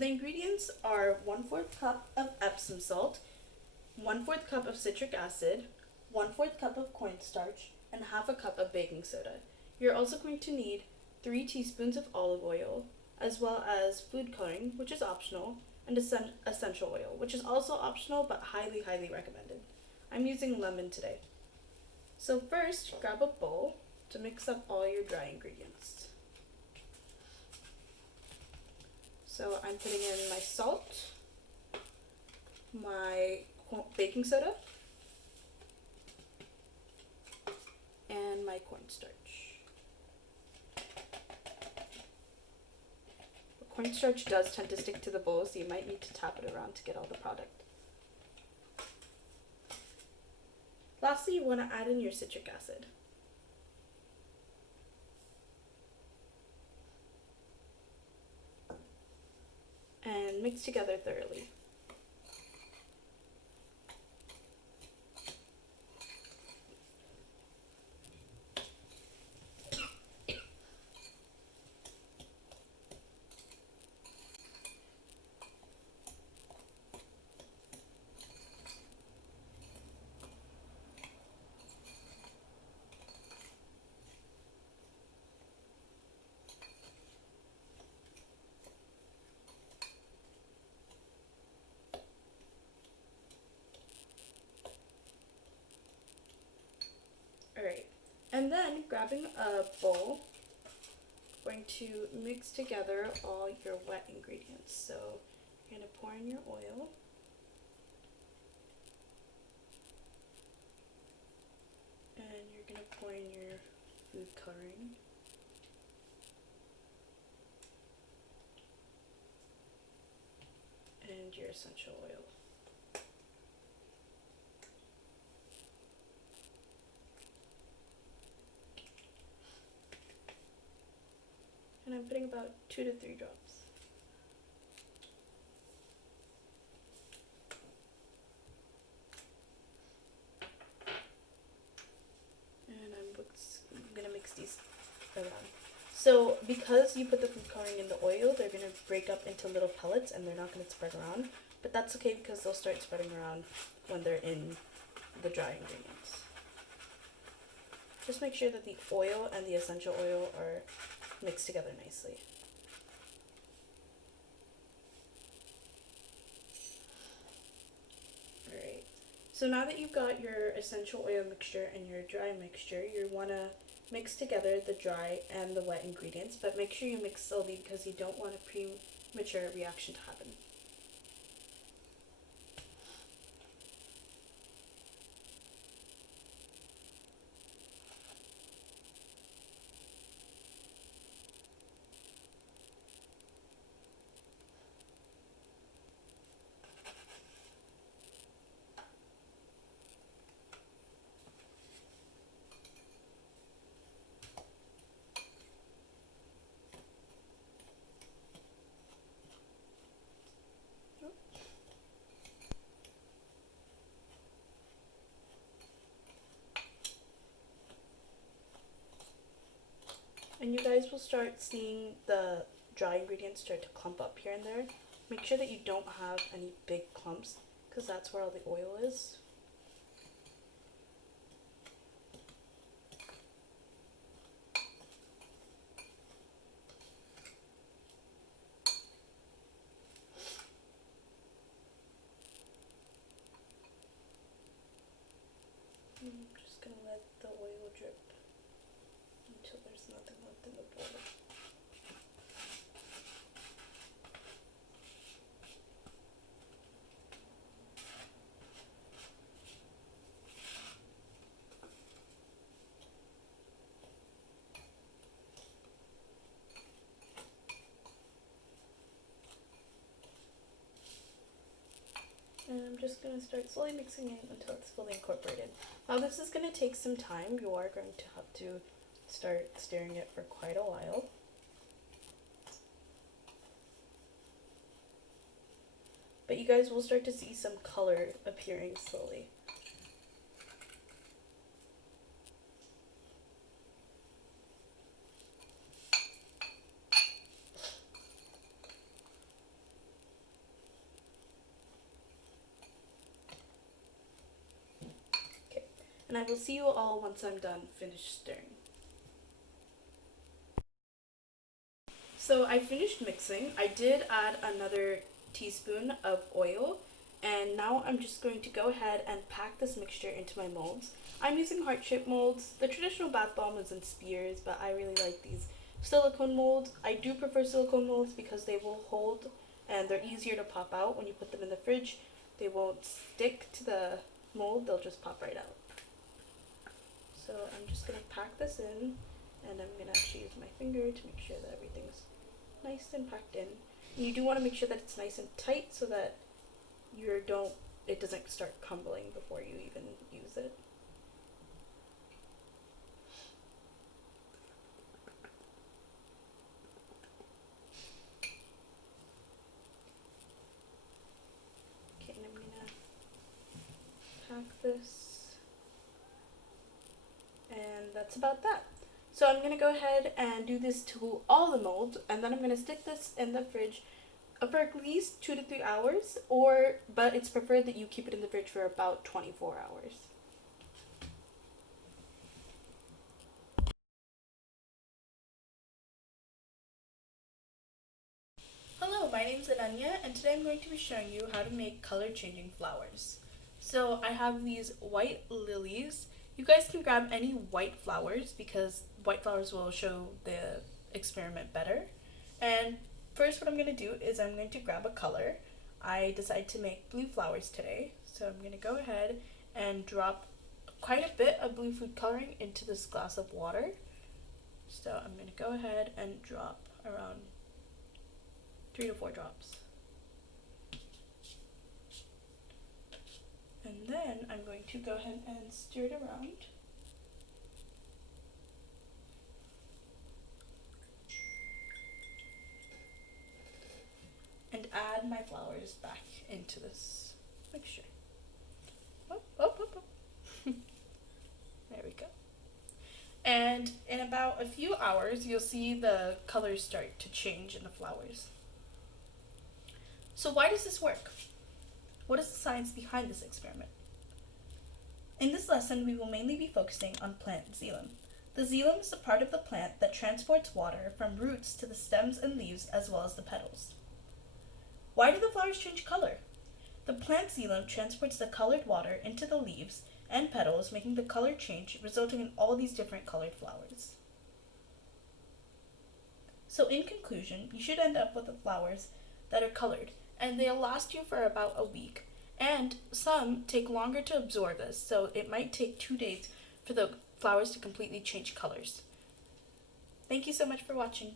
the ingredients are 1/4 cup of Epsom salt, 1/4 cup of citric acid, 1/4 cup of cornstarch, and half a cup of baking soda. You're also going to need 3 teaspoons of olive oil, as well as food coloring, which is optional, and essential oil, which is also optional but highly, highly recommended. I'm using lemon today. So first, grab a bowl to mix up all your dry ingredients. So I'm putting in my salt, my baking soda, and my cornstarch. The cornstarch does tend to stick to the bowl, so you might need to tap it around to get all the product. Lastly, you want to add in your citric acid. And mix together thoroughly. Alright, and then grabbing a bowl, going to mix together all your wet ingredients. So you're going to pour in your oil, and you're going to pour in your food coloring, and your essential oil. And I'm putting about 2 to 3 drops. And I'm gonna mix these around. So because you put the food coloring in the oil, they're gonna break up into little pellets and they're not gonna spread around. But that's okay because they'll start spreading around when they're in the dry ingredients. Just make sure that the oil and the essential oil are mixed together nicely. Alright, so now that you've got your essential oil mixture and your dry mixture, you want to mix together the dry and the wet ingredients, but make sure you mix slowly because you don't want a premature reaction to happen. And you guys will start seeing the dry ingredients start to clump up here and there. Make sure that you don't have any big clumps because that's where all the oil is. I'm just going to let the oil drip until there's nothing left in the bowl. And I'm just going to start slowly mixing it until it's fully incorporated. Now this is going to take some time. You are going to have to start stirring it for quite a while. But you guys will start to see some color appearing slowly. and I will see you all once I'm done finished stirring. So I finished mixing. I did add another teaspoon of oil, and now I'm just going to go ahead and pack this mixture into my molds. I'm using heart-shaped molds. The traditional bath bomb is in spheres, but I really like these silicone molds. I do prefer silicone molds because they will hold and they're easier to pop out when you put them in the fridge. They won't stick to the mold, they'll just pop right out. So I'm just going to pack this in, and I'm going to actually use my finger to make sure that everything's nice and packed in. And you do want to make sure that it's nice and tight so that it doesn't start crumbling before you even use it. Okay, and I'm gonna pack this, and that's about that. So I'm gonna go ahead and do this to all the molds, and then I'm gonna stick this in the fridge for at least 2 to 3 hours, but it's preferred that you keep it in the fridge for about 24 hours. Hello, my name is Ananya, and today I'm going to be showing you how to make color changing flowers. So I have these white lilies. You guys can grab any white flowers because white flowers will show the experiment better. And first what I'm going to do is I'm going to grab a color. I decided to make blue flowers today, so I'm going to go ahead and drop quite a bit of blue food coloring into this glass of water. So I'm going to go ahead and drop around 3 to 4 drops. And then I'm going to go ahead and stir it around. And add my flowers back into this mixture. Oh. There we go. And in about a few hours, you'll see the colors start to change in the flowers. So why does this work? What is the science behind this experiment? In this lesson, we will mainly be focusing on plant xylem. The xylem is the part of the plant that transports water from roots to the stems and leaves as well as the petals. Why do the flowers change color? The plant xylem transports the colored water into the leaves and petals, making the color change, resulting in all these different colored flowers. So in conclusion, you should end up with the flowers that are colored, and they'll last you for about a week. And some take longer to absorb this, so it might take 2 days for the flowers to completely change colors. Thank you so much for watching.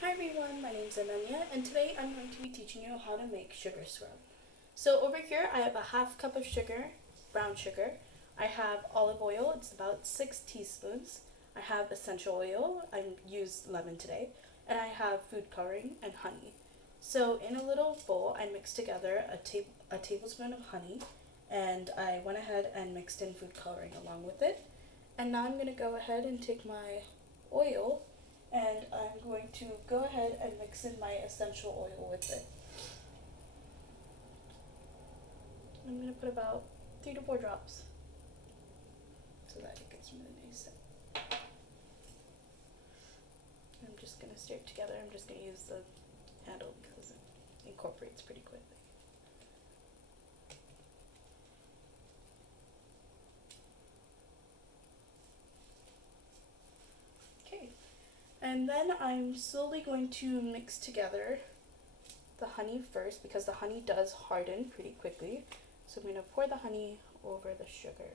Hi everyone, my name is Ananya, and today I'm going to be teaching you how to make sugar syrup. So over here I have a half cup of sugar, brown sugar. I have olive oil, it's about 6 teaspoons. I have essential oil, I used lemon today, and I have food coloring and honey. So in a little bowl, I mixed together a tablespoon of honey, and I went ahead and mixed in food coloring along with it. And now I'm going to go ahead and take my oil, and I'm going to go ahead and mix in my essential oil with it. I'm going to put about 3 to 4 drops so that it gets really nice. I'm just going to stir it together. I'm just going to use the handle because it incorporates pretty quickly. Okay, and then I'm slowly going to mix together the honey first because the honey does harden pretty quickly. So I'm going to pour the honey over the sugar.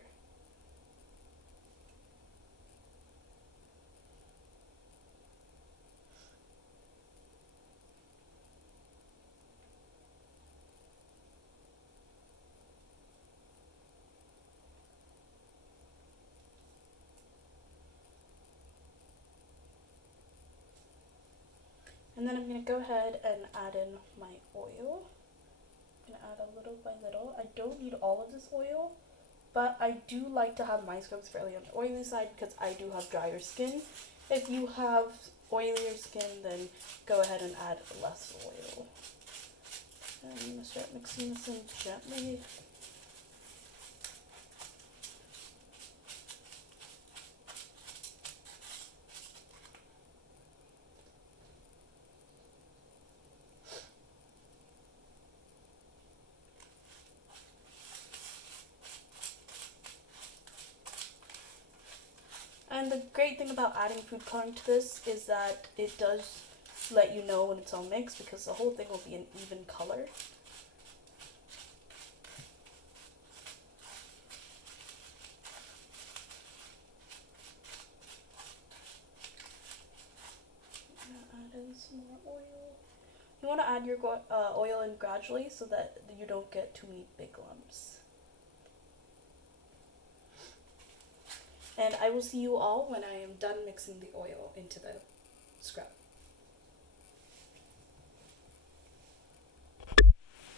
And then I'm going to go ahead and add in my oil. I'm going to add a little by little. I don't need all of this oil, but I do like to have my scrubs fairly on the oily side because I do have drier skin. If you have oilier skin, then go ahead and add less oil. And I'm going to start mixing this in gently. And the great thing about adding food coloring to this is that it does let you know when it's all mixed, because the whole thing will be an even color. I'm gonna add in some more oil. You want to add your oil in gradually so that you don't get too many big lumps. And I will see you all when I am done mixing the oil into the scrub.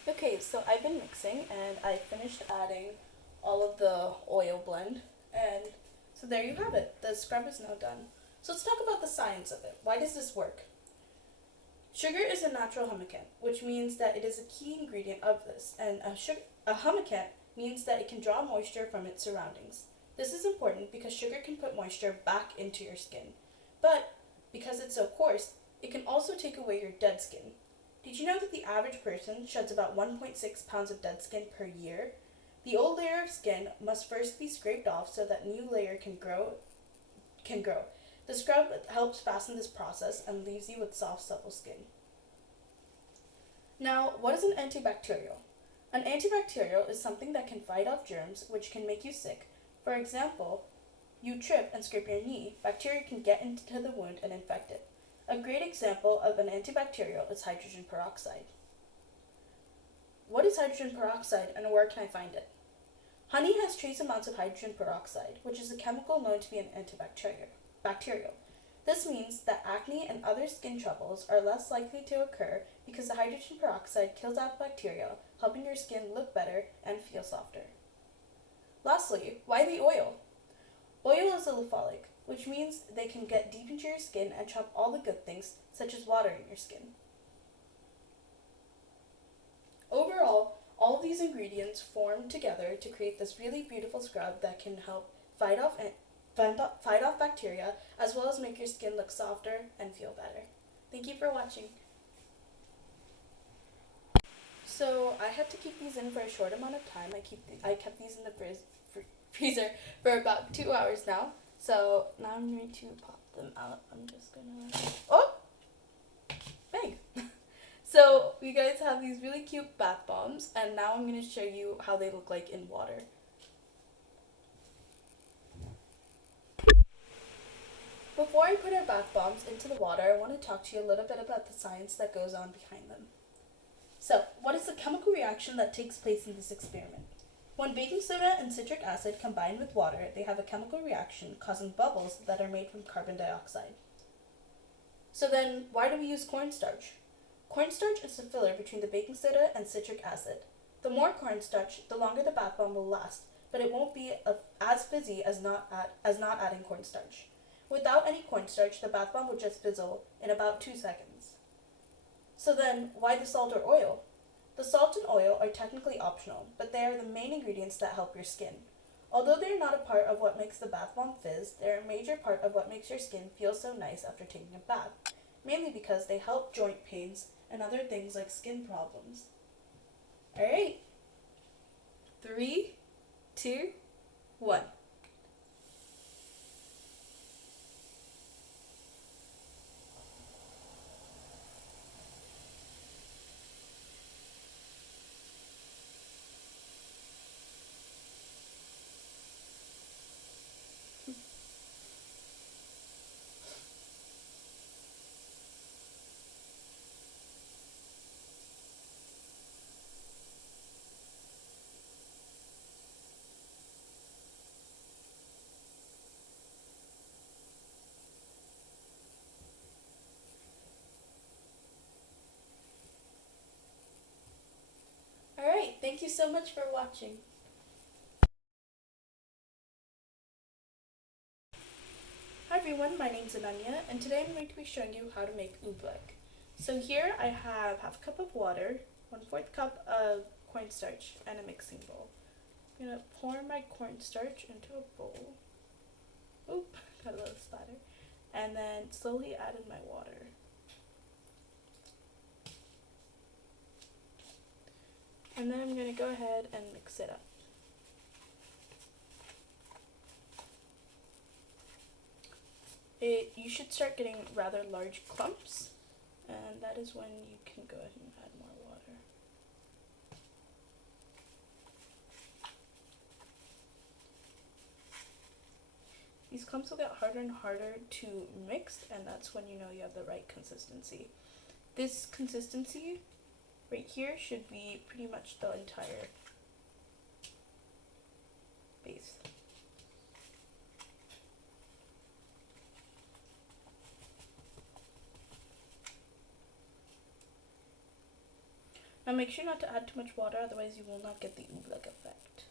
Okay, so I've been mixing and I finished adding all of the oil blend, and so there you have it. The scrub is now done. So let's talk about the science of it. Why does this work? Sugar is a natural humectant, which means that it is a key ingredient of this, and a humectant means that it can draw moisture from its surroundings. This is important because sugar can put moisture back into your skin, but because it's so coarse, it can also take away your dead skin. Did you know that the average person sheds about 1.6 pounds of dead skin per year? The old layer of skin must first be scraped off so that new layer can grow. The scrub helps fasten this process and leaves you with soft, supple skin. Now, what is an antibacterial? An antibacterial is something that can fight off germs, which can make you sick. For example, you trip and scrape your knee, bacteria can get into the wound and infect it. A great example of an antibacterial is hydrogen peroxide. What is hydrogen peroxide and where can I find it? Honey has trace amounts of hydrogen peroxide, which is a chemical known to be an antibacterial. This means that acne and other skin troubles are less likely to occur because the hydrogen peroxide kills off bacteria, helping your skin look better and feel softer. Lastly, why the oil? Oil is lipophilic, which means they can get deep into your skin and trap all the good things, such as water in your skin. Overall, all of these ingredients form together to create this really beautiful scrub that can help fight off bacteria, as well as make your skin look softer and feel better. Thank you for watching. So I had to keep these in for a short amount of time. I kept these in the freezer for about 2 hours now. So now I'm going to pop them out. I'm just gonna, bang. So you guys have these really cute bath bombs, and now I'm going to show you how they look like in water. Before I put our bath bombs into the water, I want to talk to you a little bit about the science that goes on behind them. So, what is the chemical reaction that takes place in this experiment? When baking soda and citric acid combine with water, they have a chemical reaction causing bubbles that are made from carbon dioxide. So then, why do we use cornstarch? Cornstarch is the filler between the baking soda and citric acid. The more cornstarch, the longer the bath bomb will last, but it won't be as fizzy as not adding cornstarch. Without any cornstarch, the bath bomb would just fizzle in about 2 seconds. So then, why the salt or oil? The salt and oil are technically optional, but they are the main ingredients that help your skin. Although they are not a part of what makes the bath bomb fizz, they are a major part of what makes your skin feel so nice after taking a bath, mainly because they help joint pains and other things like skin problems. Alright, 3, 2, 1. Alright, thank you so much for watching. Hi everyone, my name's Ananya, and today I'm going to be showing you how to make Oobleck. So here I have half a cup of water, 1/4 cup of cornstarch, and a mixing bowl. I'm going to pour my cornstarch into a bowl. Oop, got a little splatter. And then slowly add in my water. And then I'm going to go ahead and mix it up. You should start getting rather large clumps, and that is when you can go ahead and add more water. These clumps will get harder and harder to mix, and that's when you know you have the right consistency. This consistency right here should be pretty much the entire base. Now make sure not to add too much water, otherwise you will not get the Oobleck effect.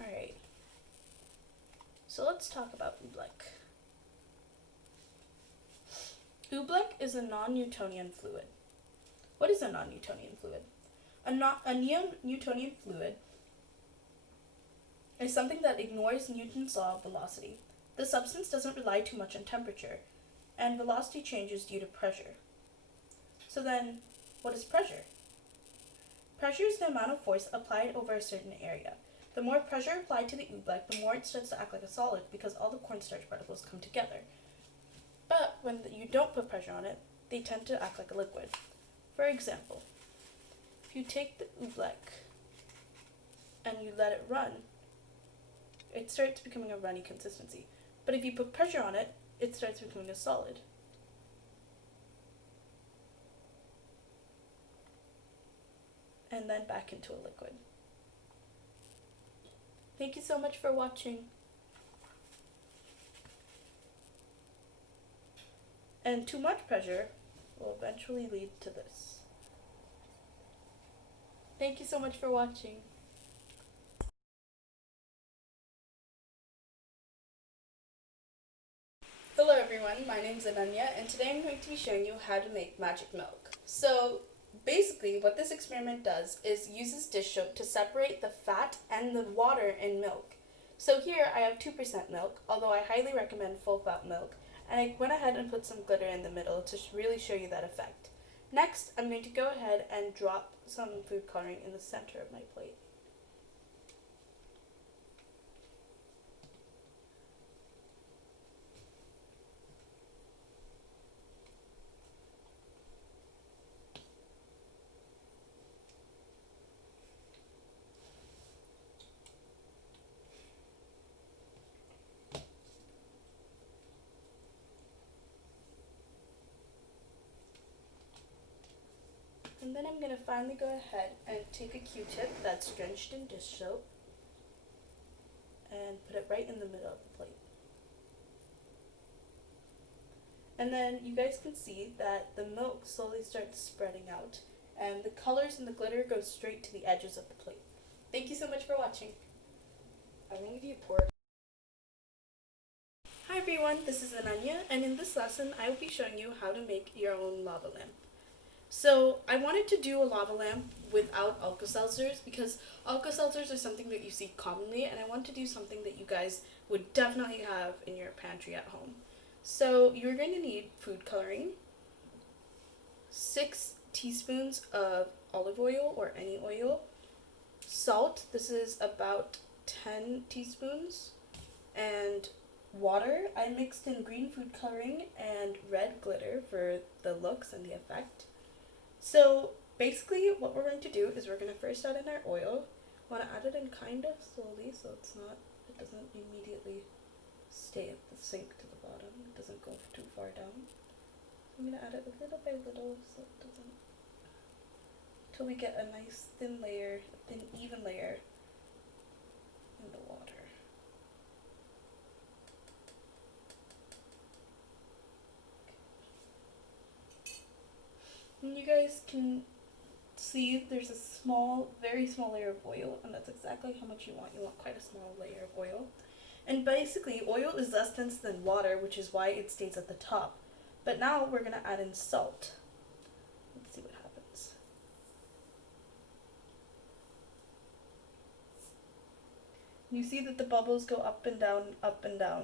Alright, so let's talk about Oobleck. Oobleck is a non-Newtonian fluid. What is a non-Newtonian fluid? A neo-Newtonian fluid is something that ignores Newton's law of velocity. The substance doesn't rely too much on temperature, and velocity changes due to pressure. So then, what is pressure? Pressure is the amount of force applied over a certain area. The more pressure applied to the Oobleck, the more it starts to act like a solid because all the cornstarch particles come together. But when you don't put pressure on it, they tend to act like a liquid. For example, if you take the Oobleck and you let it run, it starts becoming a runny consistency. But if you put pressure on it, it starts becoming a solid. And then back into a liquid. Thank you so much for watching. And too much pressure will eventually lead to this. Thank you so much for watching. Hello everyone, my name is Ananya, and today I'm going to be showing you how to make magic milk. So basically what this experiment does is uses dish soap to separate the fat and the water in milk. So here I have 2% milk, although I highly recommend full fat milk, and I went ahead and put some glitter in the middle to really show you that effect. Next, I'm going to go ahead and drop some food coloring in the center of my plate. And then I'm going to finally go ahead and take a Q-tip that's drenched in dish soap and put it right in the middle of the plate. And then you guys can see that the milk slowly starts spreading out and the colors and the glitter go straight to the edges of the plate. Thank you so much for watching. I'm going to give you a pour. Hi everyone, this is Ananya, and in this lesson I will be showing you how to make your own lava lamp. So I wanted to do a lava lamp without Alka-Seltzers because Alka-Seltzers are something that you see commonly, and I want to do something that you guys would definitely have in your pantry at home. So you're going to need food coloring, 6 teaspoons of olive oil or any oil, salt, this is about 10 teaspoons, and water. I mixed in green food coloring and red glitter for the looks and the effect. So basically what we're going to do is we're going to first add in our oil. I want to add it in kind of slowly so it doesn't immediately stay at the sink to the bottom. It doesn't go too far down. I'm going to add it little by little so it doesn't, till we get a nice thin layer, a thin even layer in the water. And you guys can see there's a small, very small layer of oil, and that's exactly how much you want. You want quite a small layer of oil. And basically, oil is less dense than water, which is why it stays at the top. But now we're going to add in salt. Let's see what happens. You see that the bubbles go up and down, up and down.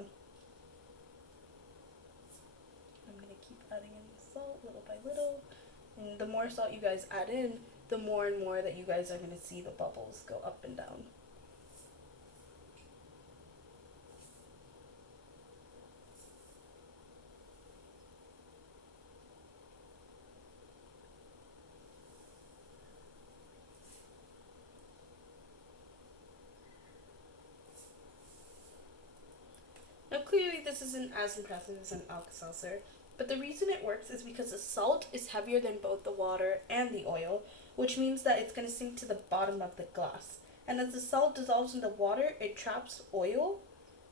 I'm going to keep adding in the salt little by little. And the more salt you guys add in, the more and more that you guys are going to see the bubbles go up and down. Now clearly this isn't as impressive as an Alka-Seltzer, but the reason it works is because the salt is heavier than both the water and the oil, which means that it's going to sink to the bottom of the glass. And as the salt dissolves in the water, it traps oil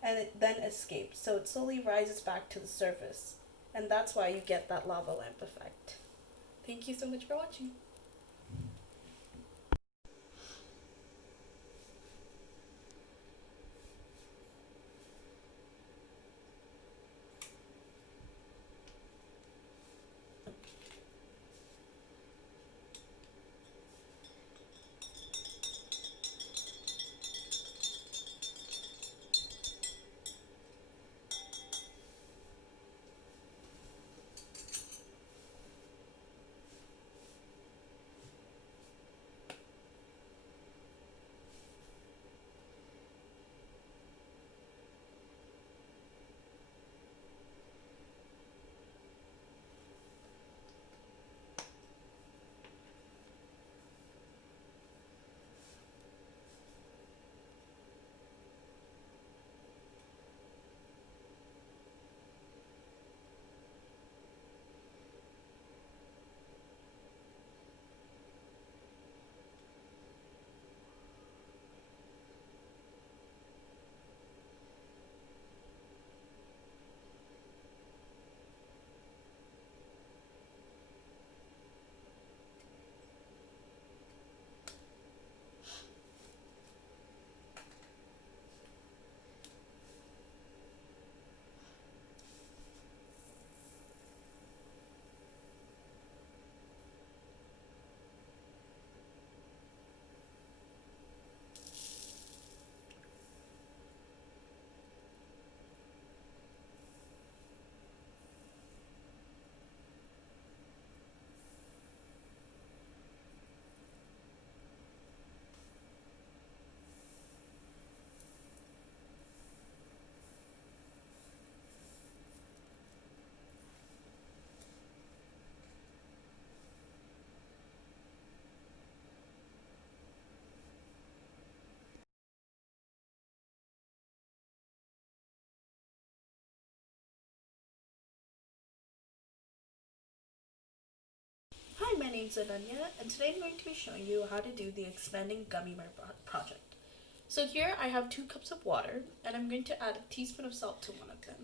and it then escapes, so it slowly rises back to the surface. And that's why you get that lava lamp effect. Thank you so much for watching. Hi, my name's Ananya, and today I'm going to be showing you how to do the expanding gummy bear project. So here I have 2 cups of water, and I'm going to add a teaspoon of salt to one of them.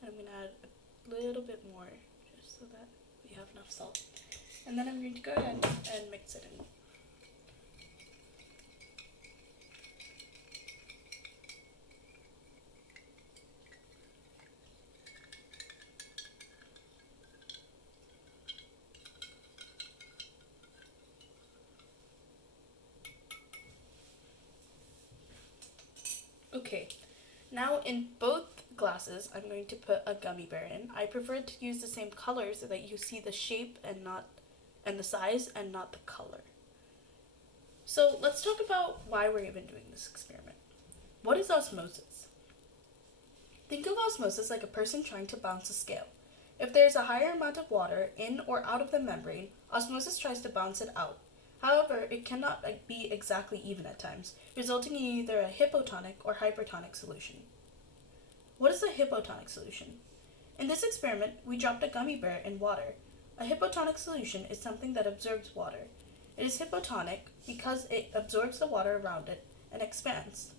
And I'm going to add a little bit more, just so that we have enough salt. And then I'm going to go ahead and mix it in. Okay, now in both glasses I'm going to put a gummy bear in. I prefer to use the same color so that you see the shape and the size and not the color. So let's talk about why we're even doing this experiment. What is osmosis? Think of osmosis like a person trying to balance a scale. If there's a higher amount of water in or out of the membrane, osmosis tries to balance it out. However, it cannot be exactly even at times, resulting in either a hypotonic or hypertonic solution. What is a hypotonic solution? In this experiment, we dropped a gummy bear in water. A hypotonic solution is something that absorbs water. It is hypotonic because it absorbs the water around it and expands.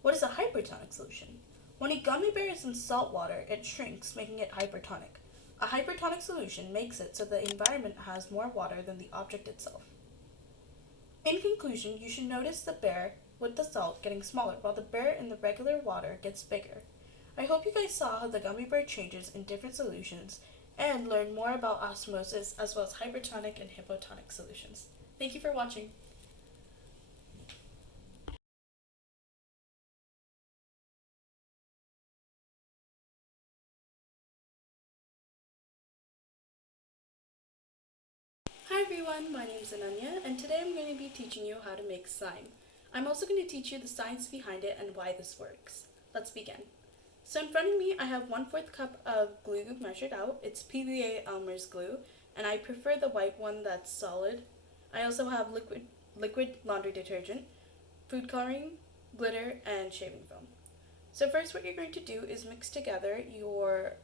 What is a hypertonic solution? When a gummy bear is in salt water, it shrinks, making it hypertonic. A hypertonic solution makes it so the environment has more water than the object itself. In conclusion, you should notice the bear with the salt getting smaller while the bear in the regular water gets bigger. I hope you guys saw how the gummy bear changes in different solutions and learned more about osmosis as well as hypertonic and hypotonic solutions. Thank you for watching. Hi everyone, my name is Ananya and today I'm going to be teaching you how to make slime. I'm also going to teach you the science behind it and why this works. Let's begin. So in front of me I have 1/4 cup of glue measured out. It's PVA Elmer's glue and I prefer the white one that's solid. I also have liquid laundry detergent, food coloring, glitter, and shaving foam. So first what you're going to do is mix together your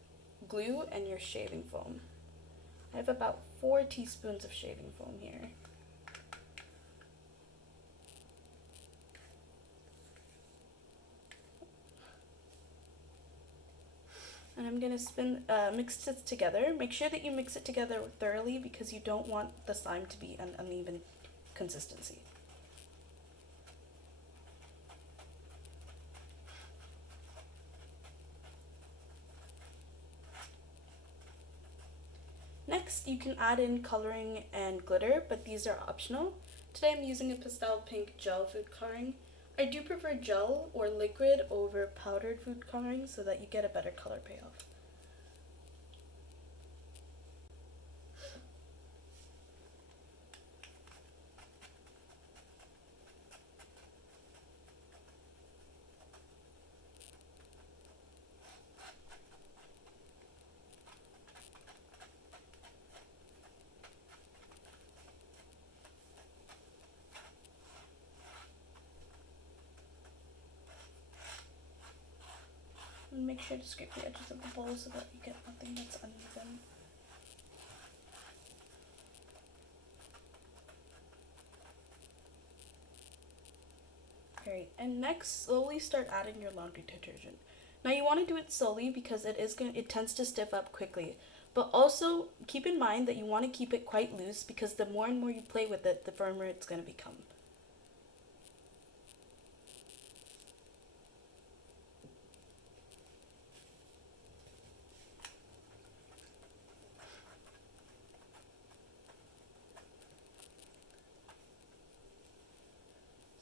glue and your shaving foam. I have about 4 teaspoons of shaving foam here. And I'm going to mix this together. Make sure that you mix it together thoroughly because you don't want the slime to be an uneven consistency. Next, you can add in coloring and glitter, but these are optional. Today I'm using a pastel pink gel food coloring. I do prefer gel or liquid over powdered food coloring so that you get a better color payoff. And make sure to scrape the edges of the bowl so that you get nothing that's uneven. Alright, and next slowly start adding your laundry detergent. Now you want to do it slowly because it tends to stiff up quickly. But also keep in mind that you want to keep it quite loose because the more and more you play with it, the firmer it's going to become.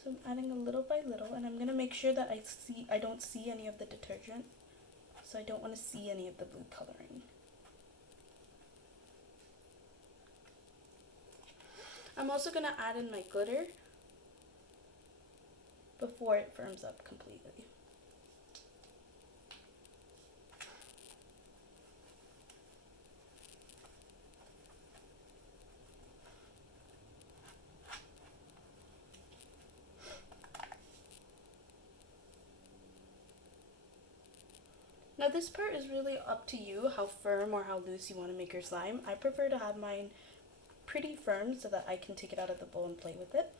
So I'm adding a little by little, and I'm going to make sure that I don't see any of the detergent. So I don't want to see any of the blue coloring. I'm also going to add in my glitter before it firms up completely. Now this part is really up to you how firm or how loose you want to make your slime. I prefer to have mine pretty firm so that I can take it out of the bowl and play with it.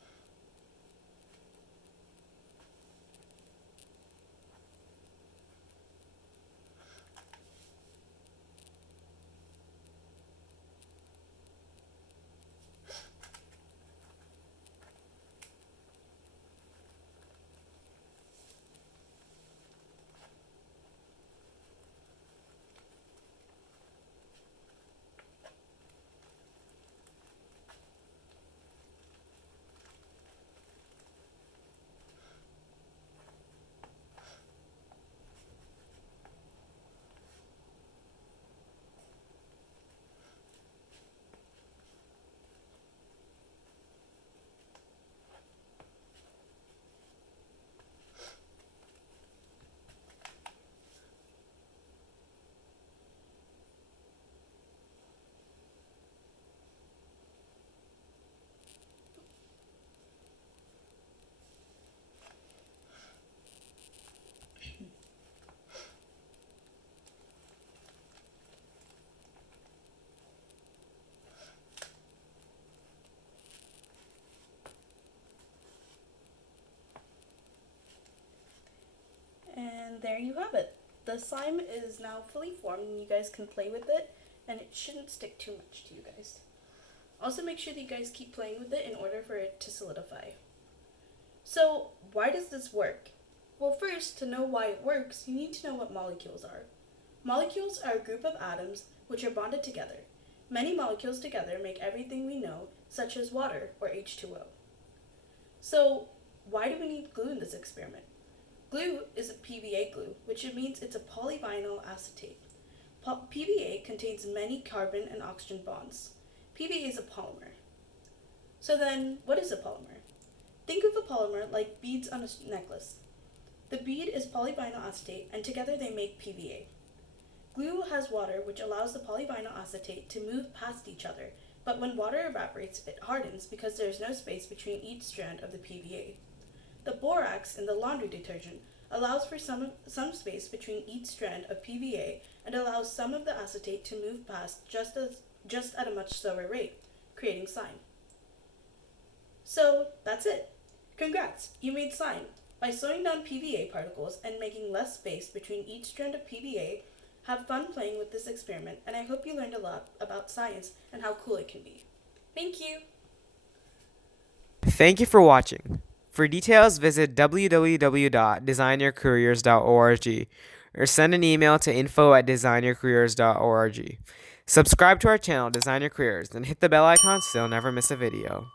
And there you have it. The slime is now fully formed and you guys can play with it and it shouldn't stick too much to you guys. Also, make sure that you guys keep playing with it in order for it to solidify. So, why does this work? Well, first, to know why it works, you need to know what molecules are. Molecules are a group of atoms which are bonded together. Many molecules together make everything we know, such as water or H2O. So, why do we need glue in this experiment? Glue is a PVA glue, which means it's a polyvinyl acetate. PVA contains many carbon and oxygen bonds. PVA is a polymer. So then, what is a polymer? Think of a polymer like beads on a necklace. The bead is polyvinyl acetate, and together they make PVA. Glue has water, which allows the polyvinyl acetate to move past each other, but when water evaporates, it hardens because there is no space between each strand of the PVA. The borax in the laundry detergent allows for some space between each strand of PVA and allows some of the acetate to move past just at a much slower rate, creating slime. So that's it. Congrats, you made slime. By slowing down PVA particles and making less space between each strand of PVA, have fun playing with this experiment, and I hope you learned a lot about science and how cool it can be. Thank you! Thank you for watching. For details, visit www.designyourcareers.org or send an email to info@designyourcareers.org. Subscribe to our channel, Design Your Careers, and hit the bell icon so you'll never miss a video.